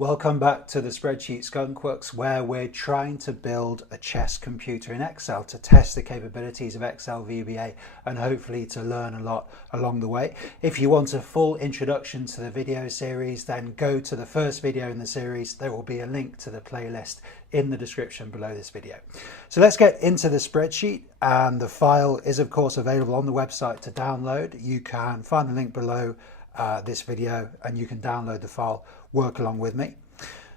Welcome back to the spreadsheet Skunkworks, where we're trying to build a chess computer in Excel to test the capabilities of Excel VBA and hopefully to learn a lot along the way. If you want a full introduction to the video series, then go to the first video in the series. There will be a link to the playlist in the description below this video. So let's get into the spreadsheet, and the file is of course available on the website to download. You can find the link below this video and you can download the file, work along with me.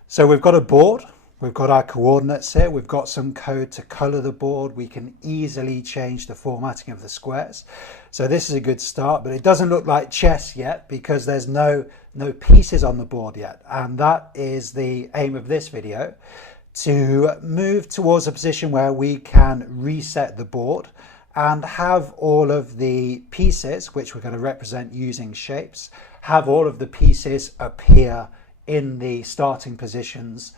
So we've got a board, we've got our coordinates here, we've got some code to color the board, we can easily change the formatting of the squares. So this is a good start, but it doesn't look like chess yet because there's no pieces on the board yet, and that is the aim of this video, to move towards a position where we can reset the board and have all of the pieces, which we're going to represent using shapes, have all of the pieces appear in the starting positions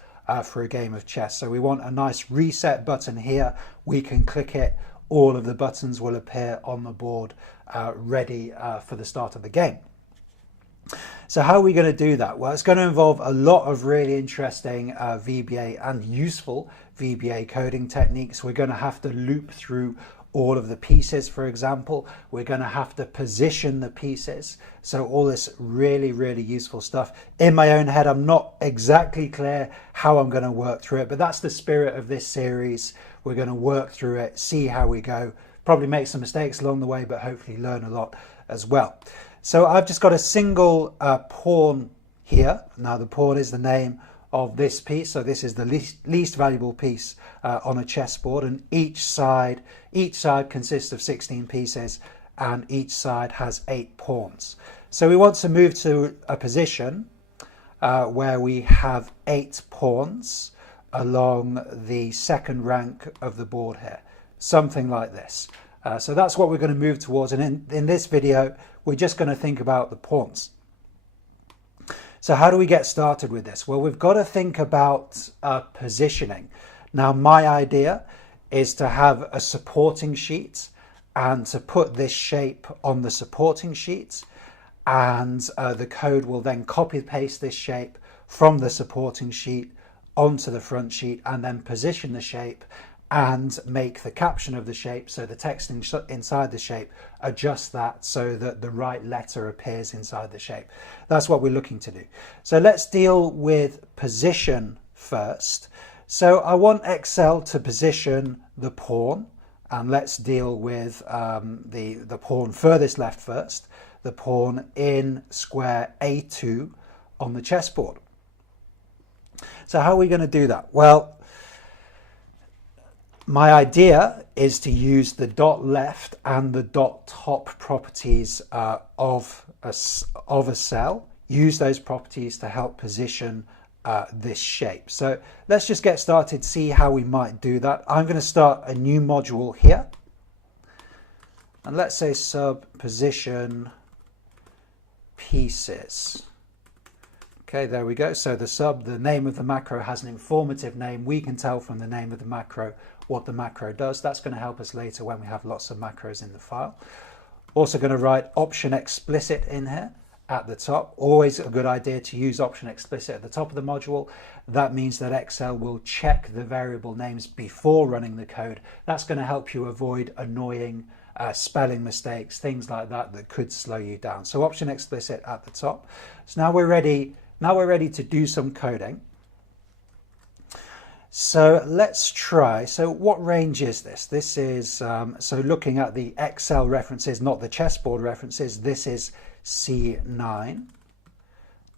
for a game of chess. So we want a nice reset button here. We can click it. All of the buttons will appear on the board ready for the start of the game. So how are we going to do that? Well, it's going to involve a lot of really interesting VBA and useful VBA coding techniques. We're going to have to loop through all of the pieces, for example. We're going to have to position the pieces. So all this really useful stuff. In my own head, I'm not exactly clear how I'm going to work through it, but that's the spirit of this series. We're going to work through it, see how we go, probably make some mistakes along the way, but hopefully learn a lot as well. So I've just got a single pawn here. Now the pawn is the name of this piece, so this is the least valuable piece on a chessboard, and each side consists of 16 pieces and each side has 8 pawns. So we want to move to a position where we have 8 pawns along the second rank of the board here, something like this. So that's what we're going to move towards, and in this video we're just going to think about the pawns. So how do we get started with this? Well, we've got to think about positioning. Now, my idea is to have a supporting sheet and to put this shape on the supporting sheet, and the code will then copy paste this shape from the supporting sheet onto the front sheet and then position the shape and make the caption of the shape, so the text inside the shape, adjust that so that the right letter appears inside the shape. That's what we're looking to do. So let's deal with position first. So I want Excel to position the pawn, and let's deal with the pawn furthest left first, the pawn in square A2 on the chessboard. So how are we going to do that? Well, my idea is to use the dot left and the dot top properties of a cell, use those properties to help position this shape. So let's just get started, see how we might do that. I'm going to start a new module here, and let's say sub position pieces. Okay, there we go. So the name of the macro has an informative name. We can tell from the name of the macro what the macro does. That's going to help us later when we have lots of macros in the file. Also going to write option explicit in here at the top. Always a good idea to use option explicit at the top of the module. That means that Excel will check the variable names before running the code. That's going to help you avoid annoying spelling mistakes, things like that could slow you down. So option explicit at the top. So now we're ready to do some coding. So let's try. So what range is this? This is, so looking at the Excel references, not the chessboard references, this is C9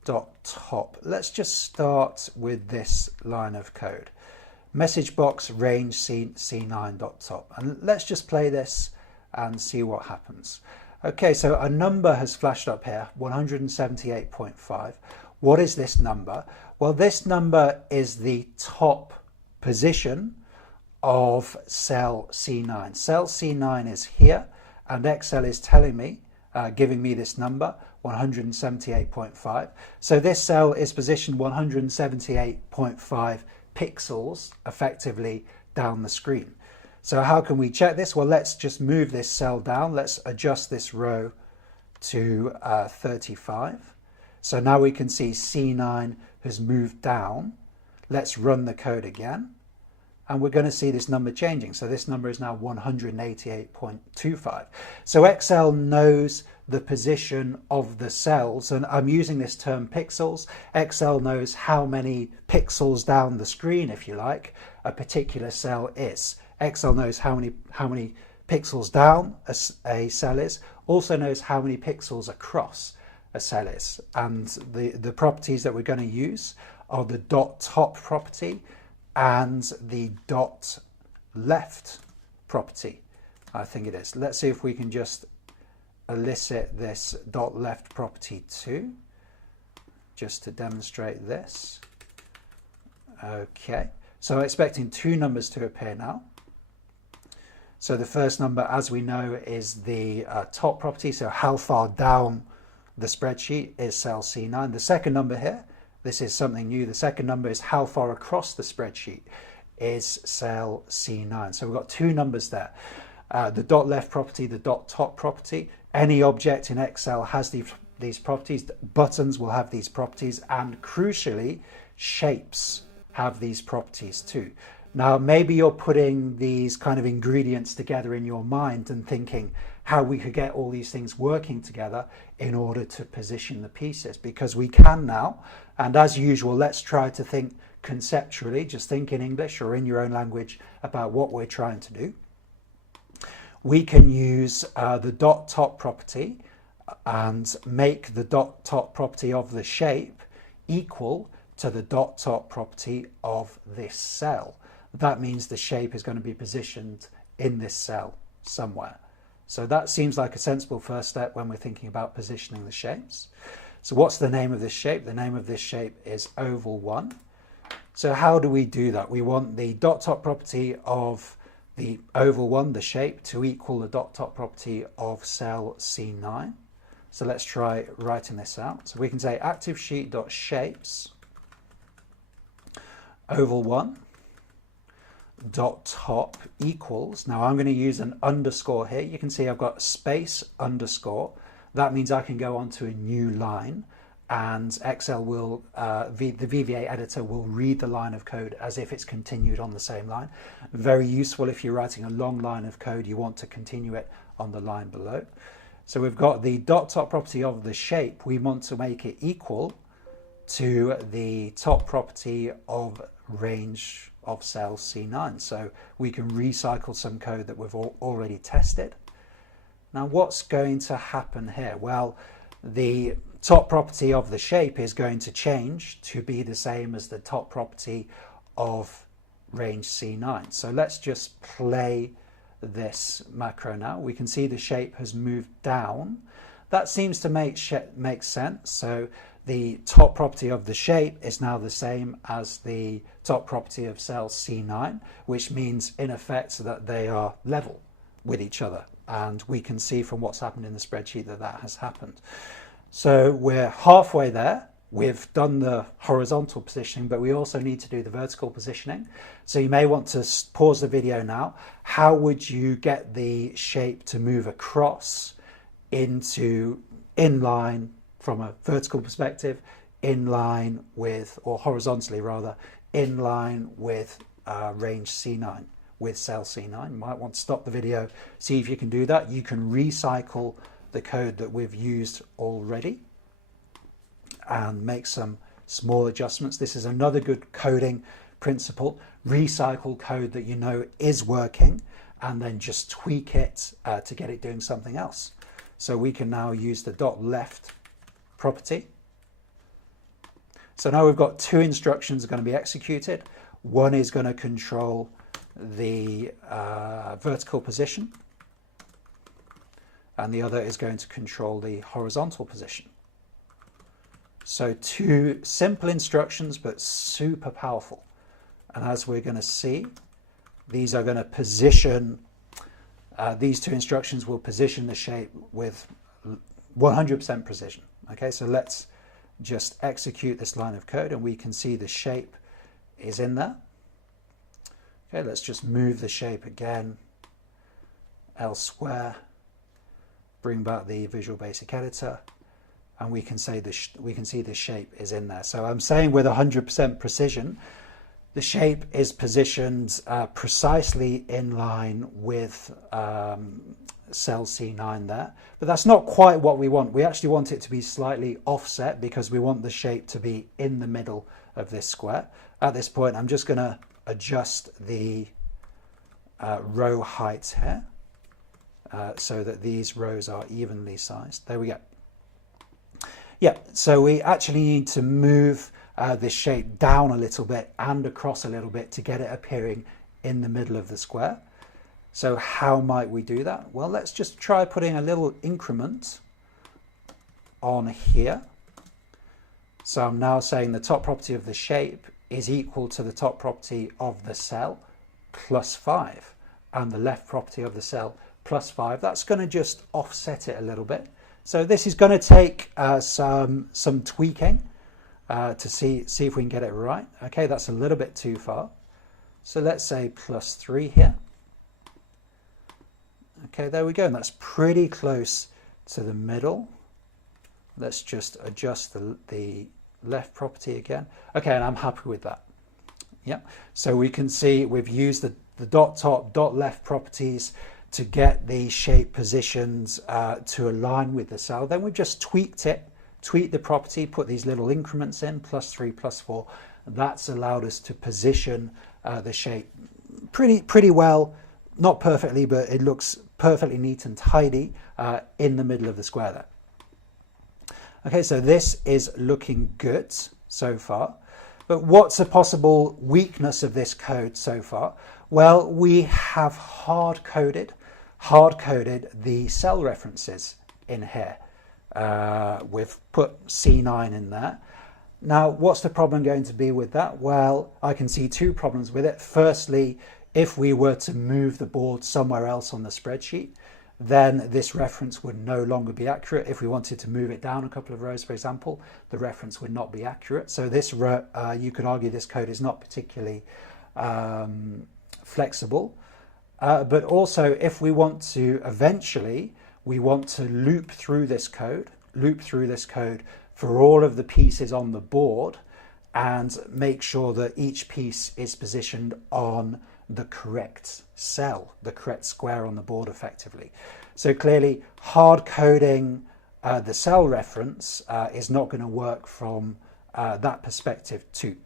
dot top. Let's just start with this line of code. Message box range C9 dot top. And let's just play this and see what happens. Okay, so a number has flashed up here, 178.5. What is this number? Well, this number is the top position of cell C9. Cell C9 is here, and Excel is telling me, giving me this number, 178.5. So this cell is positioned 178.5 pixels effectively down the screen. So how can we check this? Well, let's just move this cell down. Let's adjust this row to 35. So now we can see C9 has moved down. Let's run the code again. And we're going to see this number changing. So this number is now 188.25. So Excel knows the position of the cells, and I'm using this term pixels. Excel knows how many pixels down the screen, if you like, a particular cell is. Excel knows how many pixels down a cell is, also knows how many pixels across a cell is. And the properties that we're going to use are the dot top property and the dot left property, I think it is. Let's see if we can just elicit this dot left property too, just to demonstrate this. Okay, so I'm expecting two numbers to appear now. So the first number, as we know, is the top property, so how far down the spreadsheet is cell C9. The second number here, this is something new. The second number is how far across the spreadsheet is cell C9. So we've got two numbers there. The dot left property, the dot top property. Any object in Excel has these properties. Buttons will have these properties, and crucially, shapes have these properties too. Now, maybe you're putting these kind of ingredients together in your mind and thinking how we could get all these things working together in order to position the pieces, because we can now. And as usual, let's try to think conceptually, just think in English or in your own language about what we're trying to do. We can use the dot top property and make the dot top property of the shape equal to the dot top property of this cell. That means the shape is going to be positioned in this cell somewhere. So that seems like a sensible first step when we're thinking about positioning the shapes. So what's the name of this shape? The name of this shape is oval 1. So how do we do that? We want the dot top property of the oval 1, the shape, to equal the dot top property of cell C9. So let's try writing this out. So we can say ActiveSheet.Shapes oval 1 dot top equals, now I'm going to use an underscore here. You can see I've got space underscore. That means I can go on to a new line, and Excel will, the VBA editor will read the line of code as if it's continued on the same line. Very useful if you're writing a long line of code, you want to continue it on the line below. So we've got the dot top property of the shape. We want to make it equal to the top property of range of cell C9. So we can recycle some code that we've already tested. Now what's going to happen here? Well, the top property of the shape is going to change to be the same as the top property of range C9. So let's just play this macro now. We can see the shape has moved down. That seems to make sense. So the top property of the shape is now the same as the top property of cell C9, which means in effect that they are level with each other. And we can see from what's happened in the spreadsheet that that has happened. So we're halfway there. We've done the horizontal positioning, but we also need to do the vertical positioning. So you may want to pause the video now. How would you get the shape to move across into in line from a vertical perspective, in line with, or horizontally rather, in line with range C9, with cell C9? You might want to stop the video, see if you can do that. You can recycle the code that we've used already and make some small adjustments. This is another good coding principle. Recycle code that you know is working and then just tweak it to get it doing something else. So we can now use the dot left property. So now we've got two instructions are going to be executed. One is going to control the vertical position, and the other is going to control the horizontal position. So two simple instructions, but super powerful. And as we're going to see, these are going to position, these two instructions will position the shape with 100% precision. Okay, so let's just execute this line of code and we can see the shape is in there. Okay, let's just move the shape again elsewhere, bring back the Visual Basic Editor, and we can see the shape is in there. So I'm saying with 100% precision, the shape is positioned precisely in line with cell C9 there, but that's not quite what we want. We actually want it to be slightly offset because we want the shape to be in the middle of this square. At this point, I'm just going to adjust the row heights here so that these rows are evenly sized. There we go. Yeah, so we actually need to move this shape down a little bit and across a little bit to get it appearing in the middle of the square. So how might we do that? Well, let's just try putting a little increment on here. So I'm now saying the top property of the shape is equal to the top property of the cell plus 5 and the left property of the cell plus 5. That's going to just offset it a little bit. So this is going to take some tweaking to see if we can get it right. Okay, that's a little bit too far. So let's say plus 3 here. Okay, there we go. And that's pretty close to the middle. Let's just adjust the left property again. Okay, and I'm happy with that. Yeah, so we can see we've used the dot top, dot left properties to get the shape positions to align with the cell. Then we've just tweaked the property, put these little increments in, plus 3, plus 4. That's allowed us to position the shape pretty well, not perfectly, but it looks perfectly neat and tidy in the middle of the square there. Okay, so this is looking good so far. But what's a possible weakness of this code so far? Well, we have hard-coded the cell references in here. We've put C9 in there. Now, what's the problem going to be with that? Well, I can see two problems with it. Firstly, if we were to move the board somewhere else on the spreadsheet, then this reference would no longer be accurate. If we wanted to move it down a couple of rows, for example, the reference would not be accurate. So this you could argue this code is not particularly flexible. But also, if we want to eventually, we want to loop through this code for all of the pieces on the board and make sure that each piece is positioned on the correct cell, the correct square on the board effectively. So clearly hard coding the cell reference is not going to work from that perspective too.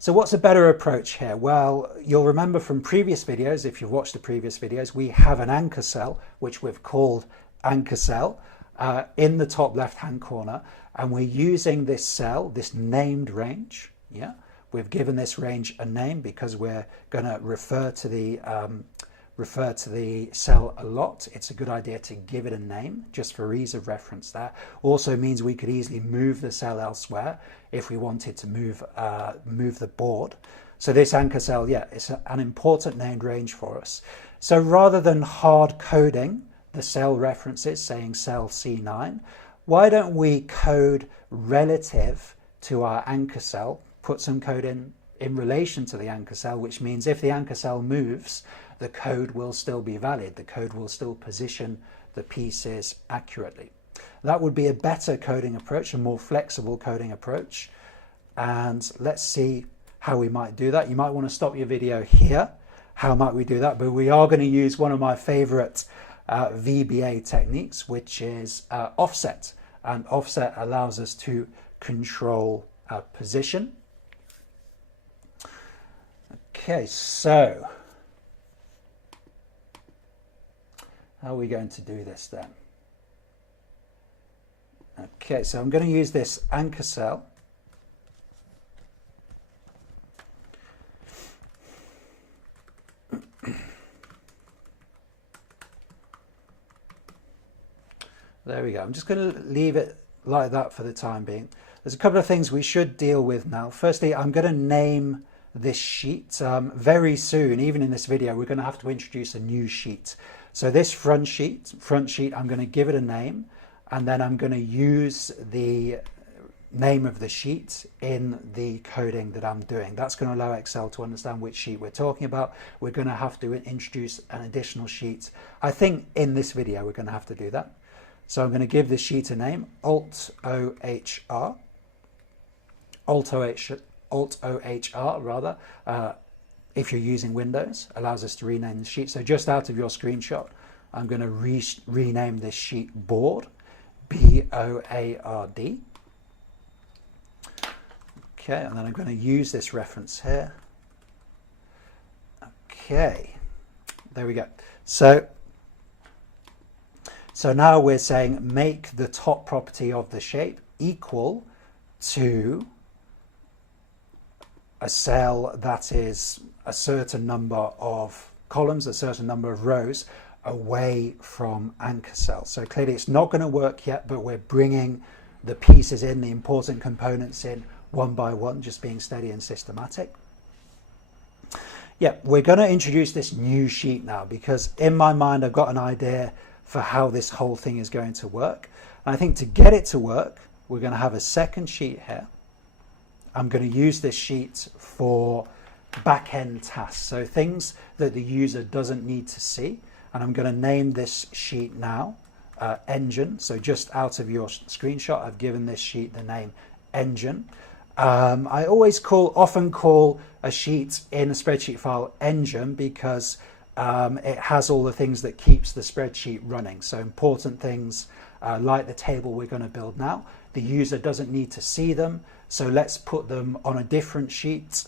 So what's a better approach here? Well, you'll remember from previous videos, if you've watched the previous videos, we have an anchor cell, which we've called anchor cell, in the top left-hand corner, and we're using this cell, this named range. Yeah, we've given this range a name because we're going to refer to the cell a lot. It's a good idea to give it a name just for ease of reference there. Also means we could easily move the cell elsewhere if we wanted to move the board. So this anchor cell, yeah, it's an important named range for us. So rather than hard coding the cell references saying cell C9, why don't we code relative to our anchor cell, put some code in relation to the anchor cell, which means if the anchor cell moves, the code will still be valid. The code will still position the pieces accurately. That would be a better coding approach, a more flexible coding approach. And let's see how we might do that. You might want to stop your video here. How might we do that? But we are going to use one of my favorite VBA techniques, which is offset. And offset allows us to control position. Okay, so how are we going to do this then? Okay, so I'm going to use this anchor cell. There we go. I'm just going to leave it like that for the time being. There's a couple of things we should deal with now. Firstly, I'm going to name this sheet. Very soon, even in this video, we're going to have to introduce a new sheet. So this front sheet, I'm going to give it a name, and then I'm going to use the name of the sheet in the coding that I'm doing. That's going to allow Excel to understand which sheet we're talking about. We're going to have to introduce an additional sheet. I think in this video we're going to have to do that. So I'm going to give this sheet a name, Alt-OHR, Alt-OHR rather, if you're using Windows, allows us to rename the sheet. So just out of your screenshot, I'm going to rename this sheet Board, B-O-A-R-D. Okay, and then I'm going to use this reference here. Okay, there we go. So now we're saying make the top property of the shape equal to a cell that is a certain number of columns, a certain number of rows away from anchor cell. So clearly it's not going to work yet, but we're bringing the pieces in, the important components in one by one, just being steady and systematic. Yeah, we're going to introduce this new sheet now because in my mind I've got an idea for how this whole thing is going to work. And I think to get it to work, we're going to have a second sheet here. I'm going to use this sheet for back-end tasks, so things that the user doesn't need to see. And I'm going to name this sheet now Engine. So just out of your screenshot, I've given this sheet the name Engine. I often call a sheet in a spreadsheet file Engine because it has all the things that keeps the spreadsheet running. So important things like the table we're going to build now. The user doesn't need to see them, so let's put them on a different sheet,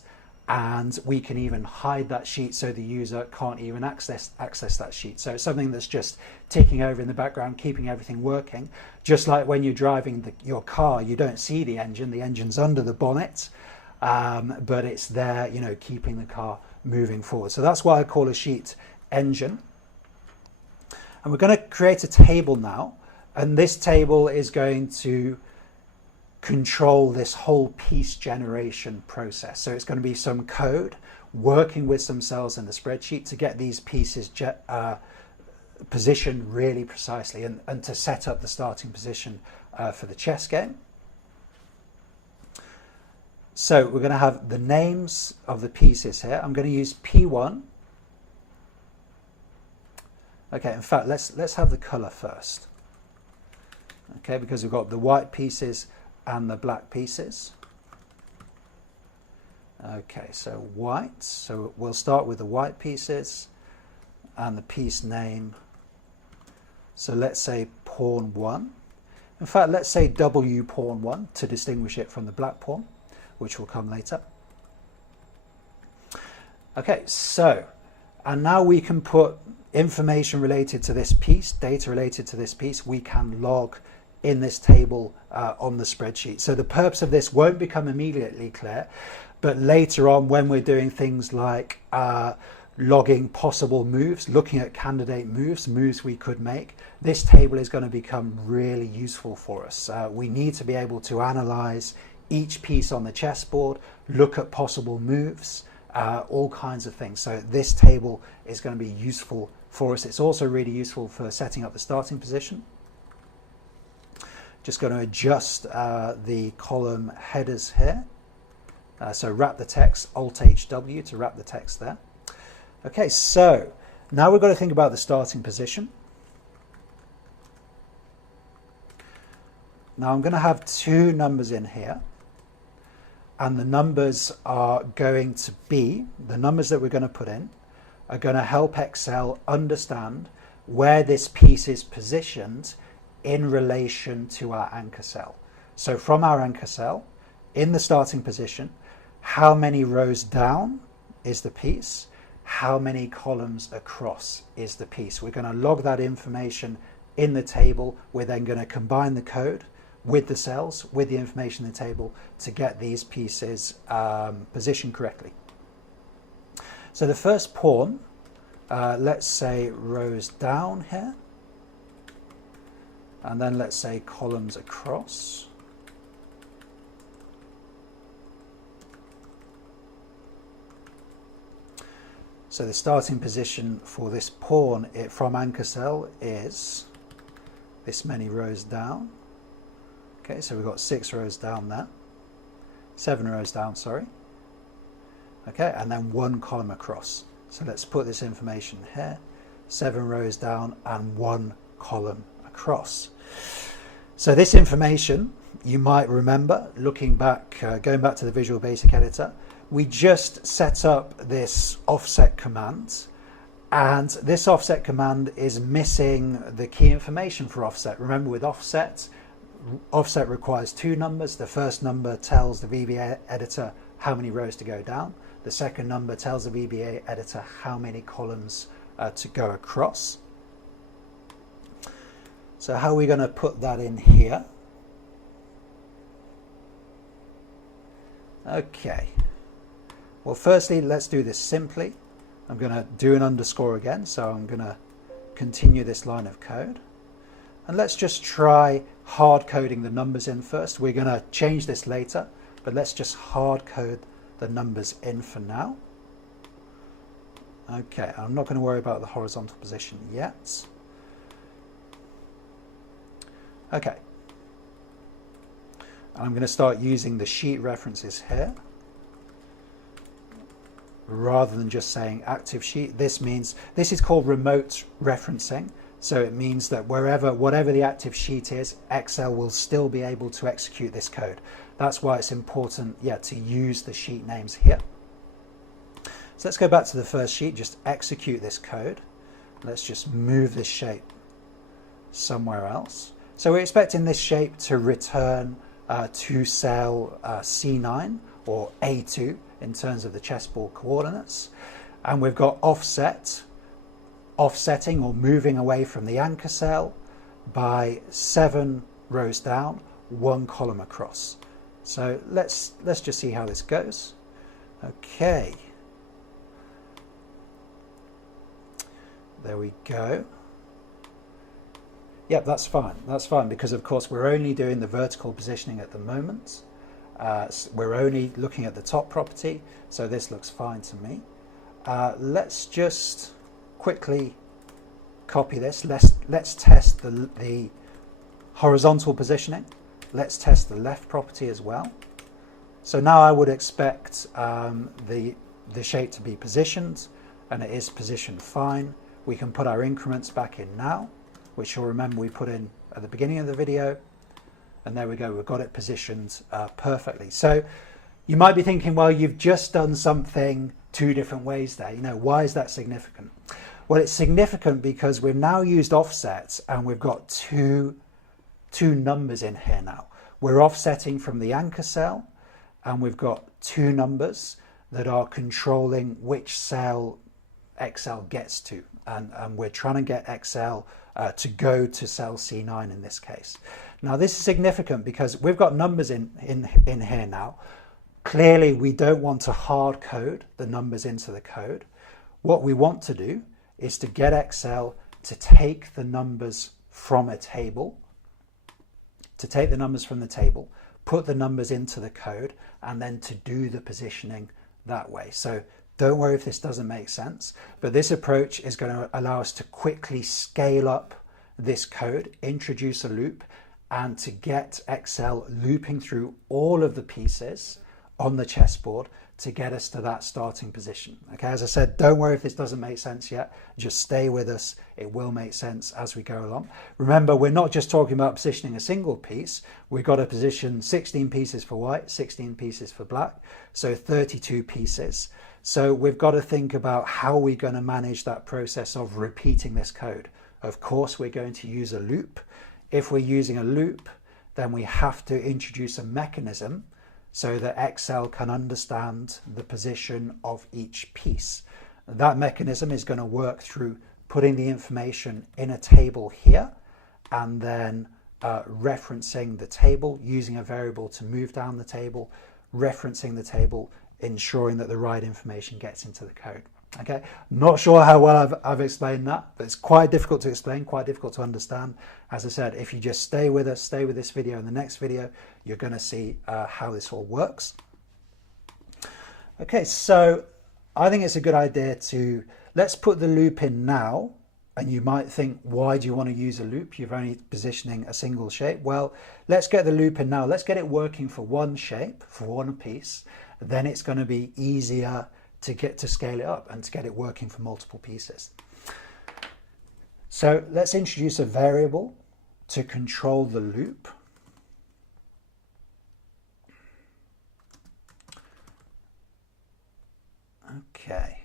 and we can even hide that sheet so the user can't even access that sheet. So it's something that's just ticking over in the background, keeping everything working. Just like when you're driving your car, you don't see the engine's under the bonnet, but it's there, you know, keeping the car moving forward. So that's why I call a sheet Engine. And we're going to create a table now, and this table is going to control this whole piece generation process. So it's going to be some code working with some cells in the spreadsheet to get these pieces positioned really precisely and to set up the starting position for the chess game. So we're going to have the names of the pieces here. I'm going to use P1. Okay, in fact, let's have the color first. Okay, because we've got the white pieces and the black pieces. Okay, so white. So we'll start with the white pieces and the piece name. So let's say pawn 1. In fact, let's say W pawn 1 to distinguish it from the black pawn, which will come later. Okay, so, and now we can put information related to this piece, data related to this piece, we can log in this table on the spreadsheet. So the purpose of this won't become immediately clear, but later on when we're doing things like logging possible moves, looking at candidate moves we could make, this table is going to become really useful for us. We need to be able to analyze each piece on the chessboard, look at possible moves, all kinds of things. So this table is going to be useful for us. It's also really useful for setting up the starting position. Just going to adjust the column headers here. So wrap the text, Alt-HW to wrap the text there. Okay, so now we've got to think about the starting position. Now I'm going to have two numbers in here, and the numbers are going to be, the numbers that we're going to put in are going to help Excel understand where this piece is positioned in relation to our anchor cell. So from our anchor cell, in the starting position, how many rows down is the piece, how many columns across is the piece. We're going to log that information in the table. We're then going to combine the code with the cells, with the information in the table to get these pieces positioned correctly. So the first pawn, let's say rows down here, and then let's say columns across. So the starting position for this pawn from anchor cell is this many rows down. Okay, so we've got 6 rows down there, 7 rows down, sorry. Okay, and then 1 column across. So let's put this information here, 7 rows down and 1 column across. So this information, you might remember, looking back, going back to the Visual Basic Editor, we just set up this offset command, and this offset command is missing the key information for offset. Remember, with offset requires two numbers. The first number tells the VBA editor how many rows to go down. The second number tells the VBA editor how many columns to go across. So how are we going to put that in here? Okay. Well, firstly, let's do this simply. I'm going to do an underscore again, so I'm going to continue this line of code. And let's just try hard coding the numbers in first. We're going to change this later, but let's just hard code the numbers in for now. Okay, I'm not going to worry about the horizontal position yet. Okay. I'm going to start using the sheet references here. Rather than just saying active sheet, this is called remote referencing. So it means that whatever the active sheet is, Excel will still be able to execute this code. That's why it's important, to use the sheet names here. So let's go back to the first sheet, just execute this code. Let's just move this shape somewhere else. So we're expecting this shape to return to cell C9 or A2 in terms of the chessboard coordinates. And we've got offsetting or moving away from the anchor cell by 7 rows down, 1 column across. So let's just see how this goes. Okay. There we go. Yep, that's fine. That's fine because, of course, we're only doing the vertical positioning at the moment. We're only looking at the top property, so this looks fine to me. Let's just quickly copy this. Let's test the horizontal positioning. Let's test the left property as well. So now I would expect the shape to be positioned, and it is positioned fine. We can put our increments back in now, which you'll remember we put in at the beginning of the video. And there we go, we've got it positioned perfectly. So you might be thinking, well, you've just done something 2 different ways there. Why is that significant? Well, it's significant because we've now used offsets and we've got two numbers in here now. We're offsetting from the anchor cell and we've got 2 numbers that are controlling which cell Excel gets to. And we're trying to get Excel to go to cell C9 in this case. Now this is significant because we've got numbers in here now. Clearly we don't want to hard code the numbers into the code. What we want to do is to get Excel to take the numbers from a table, put the numbers into the code, and then to do the positioning that way. So don't worry if this doesn't make sense, but this approach is going to allow us to quickly scale up this code, introduce a loop, and to get Excel looping through all of the pieces on the chessboard to get us to that starting position. Okay, as I said, don't worry if this doesn't make sense yet. Just stay with us. It will make sense as we go along. Remember, we're not just talking about positioning a single piece. We've got to position 16 pieces for white, 16 pieces for black, so 32 pieces. So we've got to think about how we're going to manage that process of repeating this code. Of course, we're going to use a loop. If we're using a loop, then we have to introduce a mechanism so that Excel can understand the position of each piece. That mechanism is going to work through putting the information in a table here and then referencing the table, using a variable to move down the table, referencing the table, ensuring that the right information gets into the code. Okay, not sure how well I've explained that, but it's quite difficult to explain, quite difficult to understand. As I said, if you just stay with us, stay with this video and the next video, you're going to see how this all works. Okay, so I think it's a good idea to, let's put the loop in now. And you might think, why do you want to use a loop? You're only positioning a single shape. Well, let's get the loop in now. Let's get it working for one shape, for one piece. Then it's going to be easier to scale it up and to get it working for multiple pieces. So let's introduce a variable to control the loop. Okay.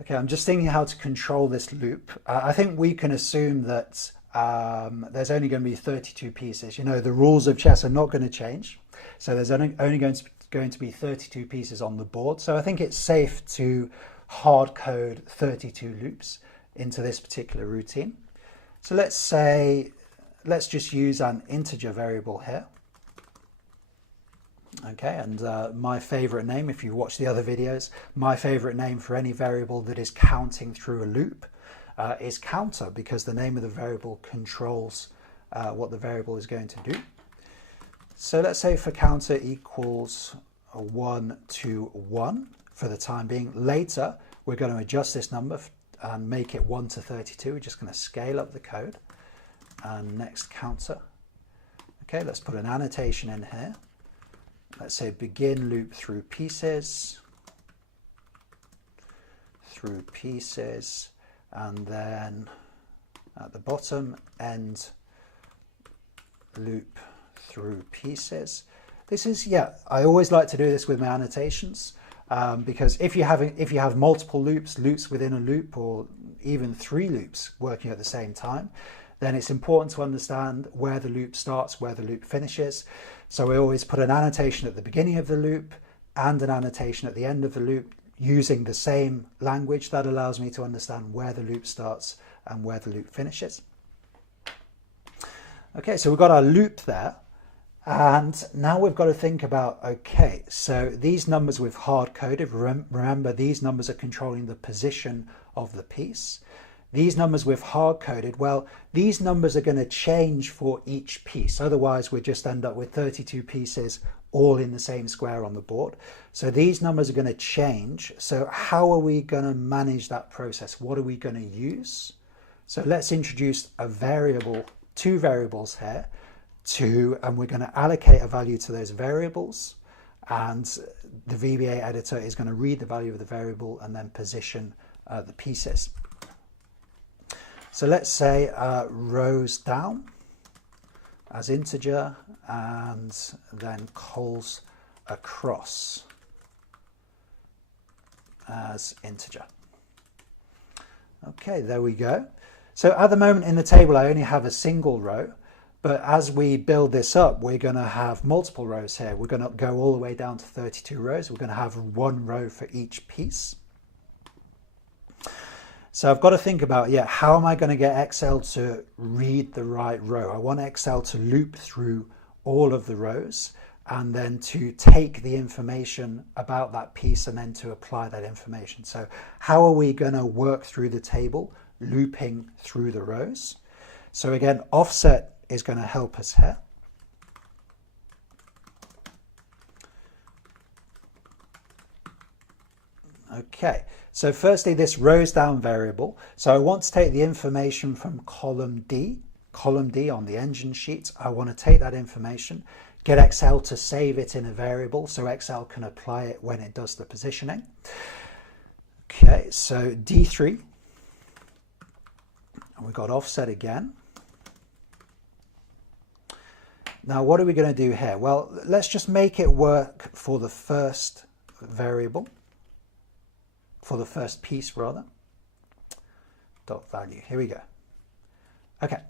Okay, I'm just thinking how to control this loop. I think we can assume that there's only going to be 32 pieces. You know, the rules of chess are not going to change. So there's only going to be 32 pieces on the board. So I think it's safe to hard code 32 loops into this particular routine. So let's just use an integer variable here. Okay, and my favorite name, if you watch the other videos, my favorite name for any variable that is counting through a loop is counter, because the name of the variable controls what the variable is going to do. So let's say for counter equals 1 to 1 for the time being. Later, we're going to adjust this number and make it 1 to 32. We're just going to scale up the code. And next counter. Okay, let's put an annotation in here. Let's say begin loop through pieces, and then at the bottom, end loop through pieces. This is, yeah, I always like to do this with my annotations, because if you have multiple loops within a loop, or even 3 loops working at the same time, then it's important to understand where the loop starts, where the loop finishes. So we always put an annotation at the beginning of the loop and an annotation at the end of the loop, using the same language. That allows me to understand where the loop starts and where the loop finishes. Okay, so we've got our loop there. And now we've got to think about, okay, so these numbers we've hard coded. Remember, these numbers are controlling the position of the piece. These numbers we've hard coded. Well, these numbers are going to change for each piece. Otherwise, we just end up with 32 pieces all in the same square on the board. So these numbers are going to change. So how are we going to manage that process? What are we going to use? So let's introduce a variable, 2 variables here, and we're going to allocate a value to those variables. And the VBA editor is going to read the value of the variable and then position the pieces. So let's say rows down as integer, and then cols across as integer. Okay, there we go. So at the moment in the table, I only have a single row, but as we build this up, we're going to have multiple rows here. We're going to go all the way down to 32 rows. We're going to have 1 row for each piece. So I've got to think about, how am I going to get Excel to read the right row? I want Excel to loop through all of the rows and then to take the information about that piece and then to apply that information. So how are we going to work through the table, looping through the rows? So again, offset is going to help us here. Okay, so firstly, this rows down variable. So I want to take the information from column D on the engine sheet. I want to take that information, get Excel to save it in a variable so Excel can apply it when it does the positioning. Okay, so D3, and we've got offset again. Now, what are we going to do here? Well, let's just make it work for the first variable. For the first piece rather, dot value. Here we go. Okay,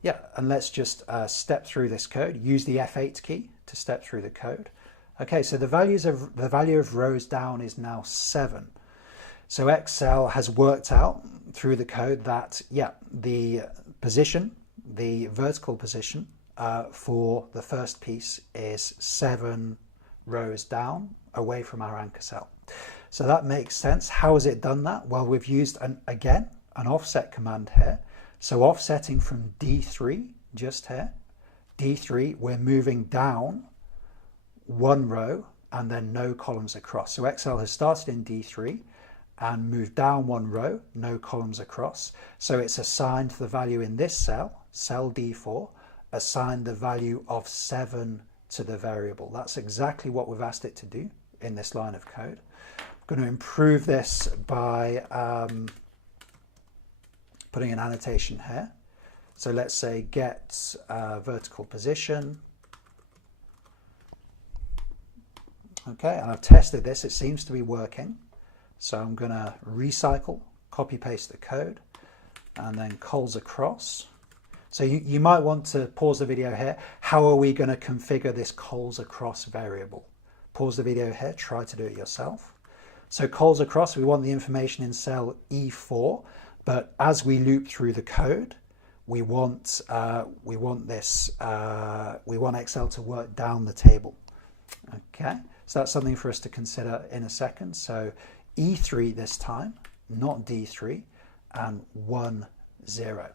yeah, and let's just step through this code. Use the F8 key to step through the code. Okay, so the value of rows down is now 7. So Excel has worked out through the code that the position, the vertical position for the first piece is 7 rows down away from our anchor cell. So that makes sense. How has it done that? Well, we've used, again, an offset command here. So offsetting from D3, just here, D3, we're moving down 1 row and then no columns across. So Excel has started in D3 and moved down 1 row, no columns across. So it's assigned the value in this cell, cell D4, assigned the value of 7 to the variable. That's exactly what we've asked it to do in this line of code. going to improve this by putting an annotation here. So let's say get vertical position. Okay, and I've tested this, it seems to be working. So I'm going to recycle, copy paste the code, and then cols across. So you might want to pause the video here. How are we going to configure this cols across variable? Pause the video here, try to do it yourself. So cols across, we want the information in cell E4, but as we loop through the code, we want Excel to work down the table. Okay, so that's something for us to consider in a second. So E3 this time, not D3, and 1, 0.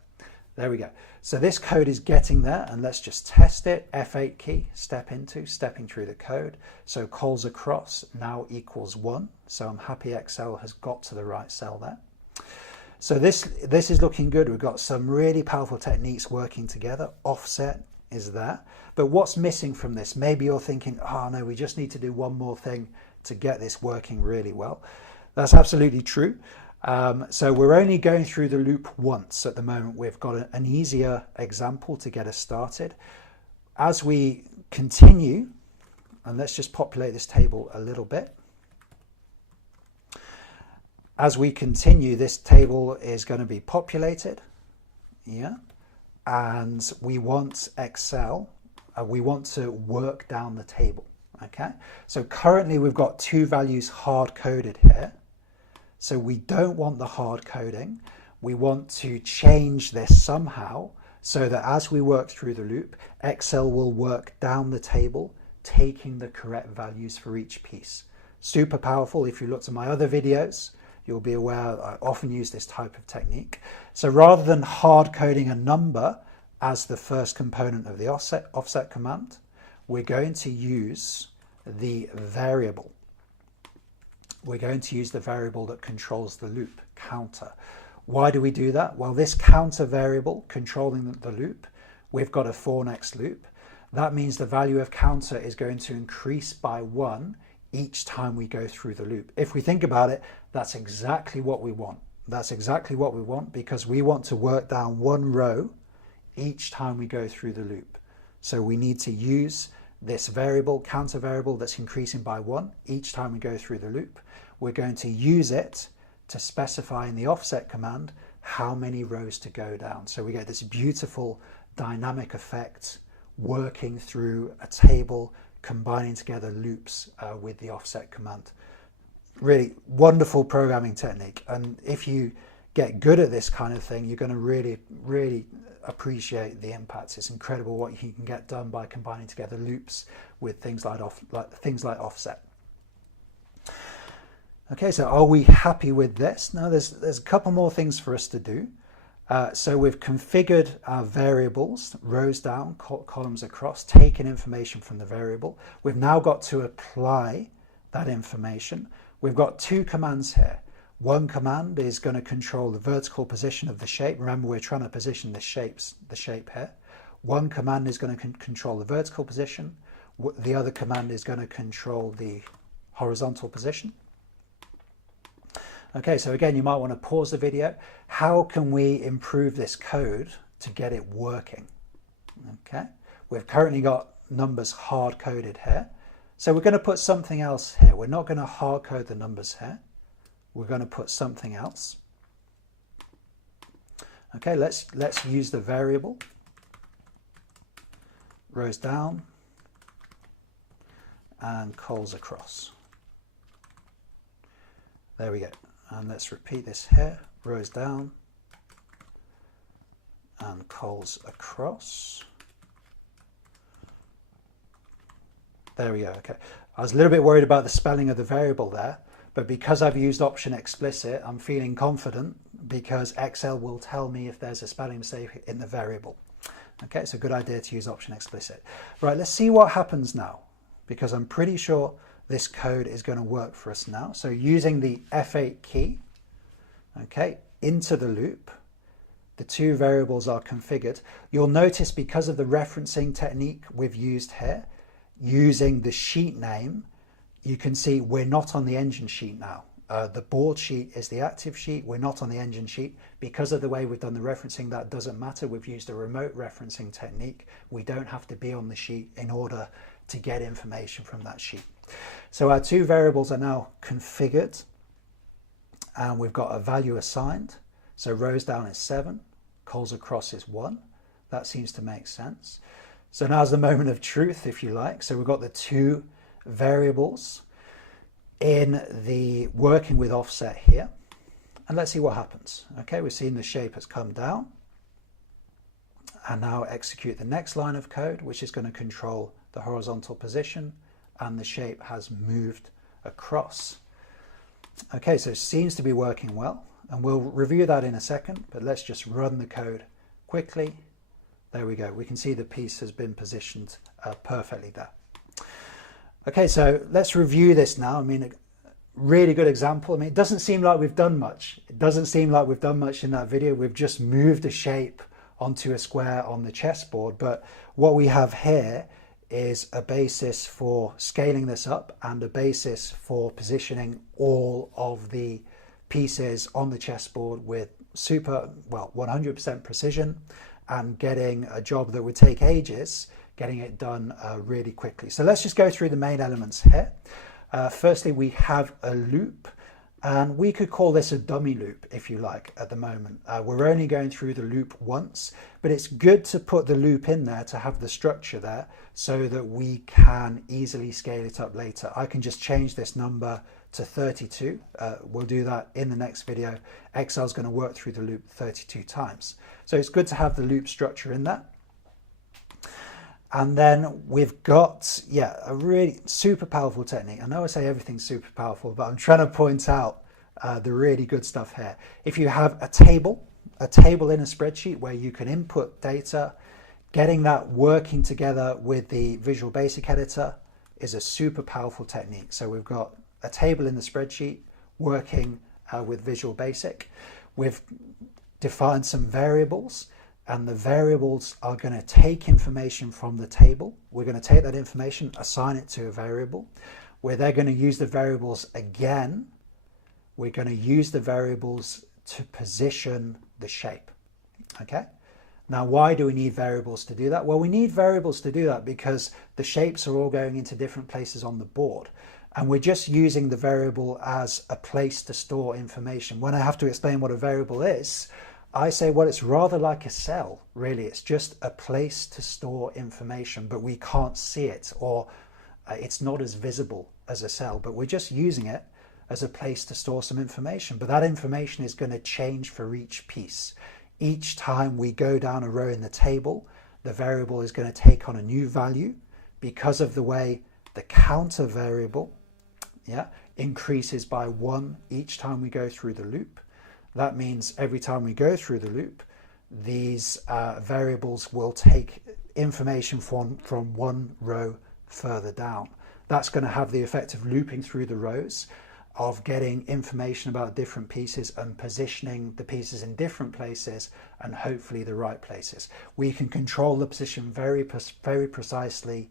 There we go. So this code is getting there, and let's just test it. F8 key, stepping through the code. So cols across now equals 1. So I'm happy Excel has got to the right cell there. So this is looking good. We've got some really powerful techniques working together. Offset is there. But what's missing from this? Maybe you're thinking, oh no, we just need to do one more thing to get this working really well. That's absolutely true. So we're only going through the loop once at the moment. We've got an easier example to get us started. As we continue, and let's just populate this table a little bit. As we continue, this table is going to be populated, yeah, and we want Excel, we want to work down the table, okay? So currently we've got 2 values hard-coded here. So we don't want the hard coding. We want to change this somehow so that as we work through the loop, Excel will work down the table, taking the correct values for each piece. Super powerful. If you looked at my other videos, you'll be aware I often use this type of technique. So rather than hard coding a number as the first component of the offset command, we're going to use the variable. We're going to use the variable that controls the loop, counter. Why do we do that? Well, this counter variable controlling the loop, we've got a for next loop. That means the value of counter is going to increase by 1 each time we go through the loop. If we think about it, that's exactly what we want. That's exactly what we want because we want to work down 1 row each time we go through the loop. So we need to use this variable, counter variable, that's increasing by 1 each time we go through the loop. We're going to use it to specify in the offset command how many rows to go down. So we get this beautiful dynamic effect working through a table, combining together loops with the offset command. Really wonderful programming technique. And if you get good at this kind of thing, you're going to really appreciate the impacts. It's incredible what you can get done by combining together loops with things like offset. Okay, so are we happy with this? Now there's a couple more things for us to do. So we've configured our variables, rows down, columns across, taken information from the variable. We've now got to apply that information. We've got 2 commands here. One command is going to control the vertical position of the shape. Remember, we're trying to position the shape here. One command is going to control the vertical position. The other command is going to control the horizontal position. Okay, so again, you might want to pause the video. How can we improve this code to get it working? Okay, we've currently got numbers hard-coded here. So we're going to put something else here. We're not going to hard-code the numbers here. We're going to put something else. Okay, let's use the variable. Rows down and cols across. There we go. And let's repeat this here. Rows down and cols across. There we go. Okay. I was a little bit worried about the spelling of the variable there, but because I've used option explicit, I'm feeling confident because Excel will tell me if there's a spelling mistake in the variable. Okay, it's a good idea to use option explicit. Right, let's see what happens now, because I'm pretty sure this code is going to work for us now. So using the F8 key, okay, into the loop, the 2 variables are configured. You'll notice because of the referencing technique we've used here, using the sheet name you can see we're not on the engine sheet now. The board sheet is the active sheet. We're not on the engine sheet. Because of the way we've done the referencing, that doesn't matter. We've used a remote referencing technique. We don't have to be on the sheet in order to get information from that sheet. So our two variables are now configured, and we've got a value assigned. So rows down is 7, cols across is 1. That seems to make sense. So now's the moment of truth, if you like. So we've got the two variables in the working with offset here, and let's see what happens. Okay, we're seeing the shape has come down, and now execute the next line of code, which is going to control the horizontal position, and the shape has moved across. Okay, so it seems to be working well, and we'll review that in a second, but let's just run the code quickly. There we go. We can see the piece has been positioned perfectly there. Okay, so let's review this now. I mean, a really good example. I mean, it doesn't seem like we've done much. It doesn't seem like we've done much in that video. We've just moved a shape onto a square on the chessboard. But what we have here is a basis for scaling this up and a basis for positioning all of the pieces on the chessboard with 100% precision, and getting a job that would take ages, getting it done really quickly. So let's just go through the main elements here. Firstly, we have a loop, and we could call this a dummy loop if you like at the moment. We're only going through the loop once, but it's good to put the loop in there to have the structure there so that we can easily scale it up later. I can just change this number to 32. We'll do that in the next video. Excel's going to work through the loop 32 times. So it's good to have the loop structure in there. And then we've got, a really super powerful technique. I know I say everything's super powerful, but I'm trying to point out the really good stuff here. If you have a table in a spreadsheet where you can input data, getting that working together with the Visual Basic editor is a super powerful technique. So we've got a table in the spreadsheet working with Visual Basic. We've defined some variables, and the variables are going to take information from the table. We're going to take that information, assign it to a variable. We're then going to use the variables again. We're going to use the variables to position the shape. Okay? Now, why do we need variables to do that? Well, we need variables to do that because the shapes are all going into different places on the board. And we're just using the variable as a place to store information. When I have to explain what a variable is, I say, well, it's rather like a cell, really. It's just a place to store information, but we can't see it, or it's not as visible as a cell, but we're just using it as a place to store some information. But that information is going to change for each piece. Each time we go down a row in the table, the variable is going to take on a new value because of the way the counter variable increases by 1 each time we go through the loop. That means every time we go through the loop, these variables will take information from one row further down. That's going to have the effect of looping through the rows, of getting information about different pieces and positioning the pieces in different places and hopefully the right places. We can control the position very precisely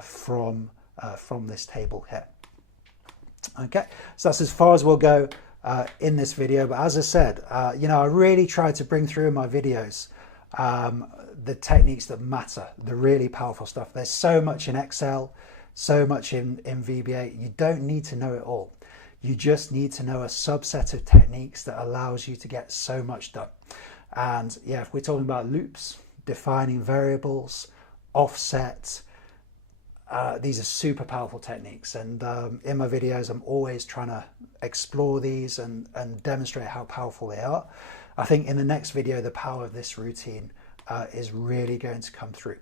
from this table here. Okay, so that's as far as we'll go in this video, but as I said, I really try to bring through in my videos the techniques that matter, the really powerful stuff. There's so much in Excel, so much in VBA. You don't need to know it all. You just need to know a subset of techniques that allows you to get so much done. And if we're talking about loops, defining variables, offset, these are super powerful techniques, and in my videos I'm always trying to explore these and demonstrate how powerful they are. I think in the next video the power of this routine is really going to come through.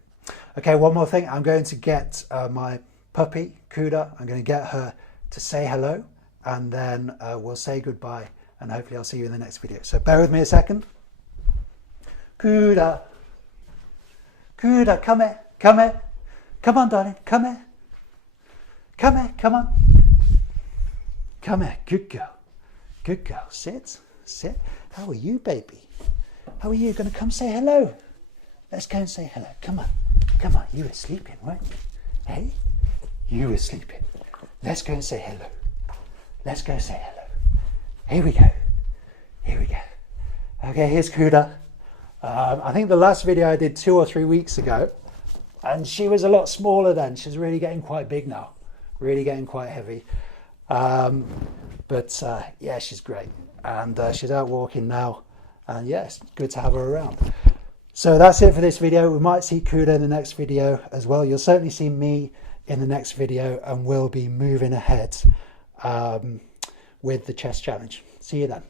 Okay, one more thing. I'm going to get my puppy Kuda, I'm going to get her to say hello, and then we'll say goodbye, and hopefully I'll see you in the next video. So bear with me a second. Kuda, Kuda, come here, come here. Come on, darling, come here. Come here, come on. Come here, good girl. Good girl, sit, sit. How are you, baby? How are you? Gonna come say hello? Let's go and say hello. Come on, come on. You were sleeping, weren't you? Hey? You were sleeping. let's go and say hello. Let's go say hello. Here we go. Here we go. Okay, here's Kuda. I think the last video I did 2 or 3 weeks ago, and she was a lot smaller then. She's really getting quite big now, really getting quite heavy. But yeah, she's great. And she's out walking now. And yeah, it's good to have her around. So that's it for this video. We might see Kuda in the next video as well. You'll certainly see me in the next video, and we'll be moving ahead with the chess challenge. See you then.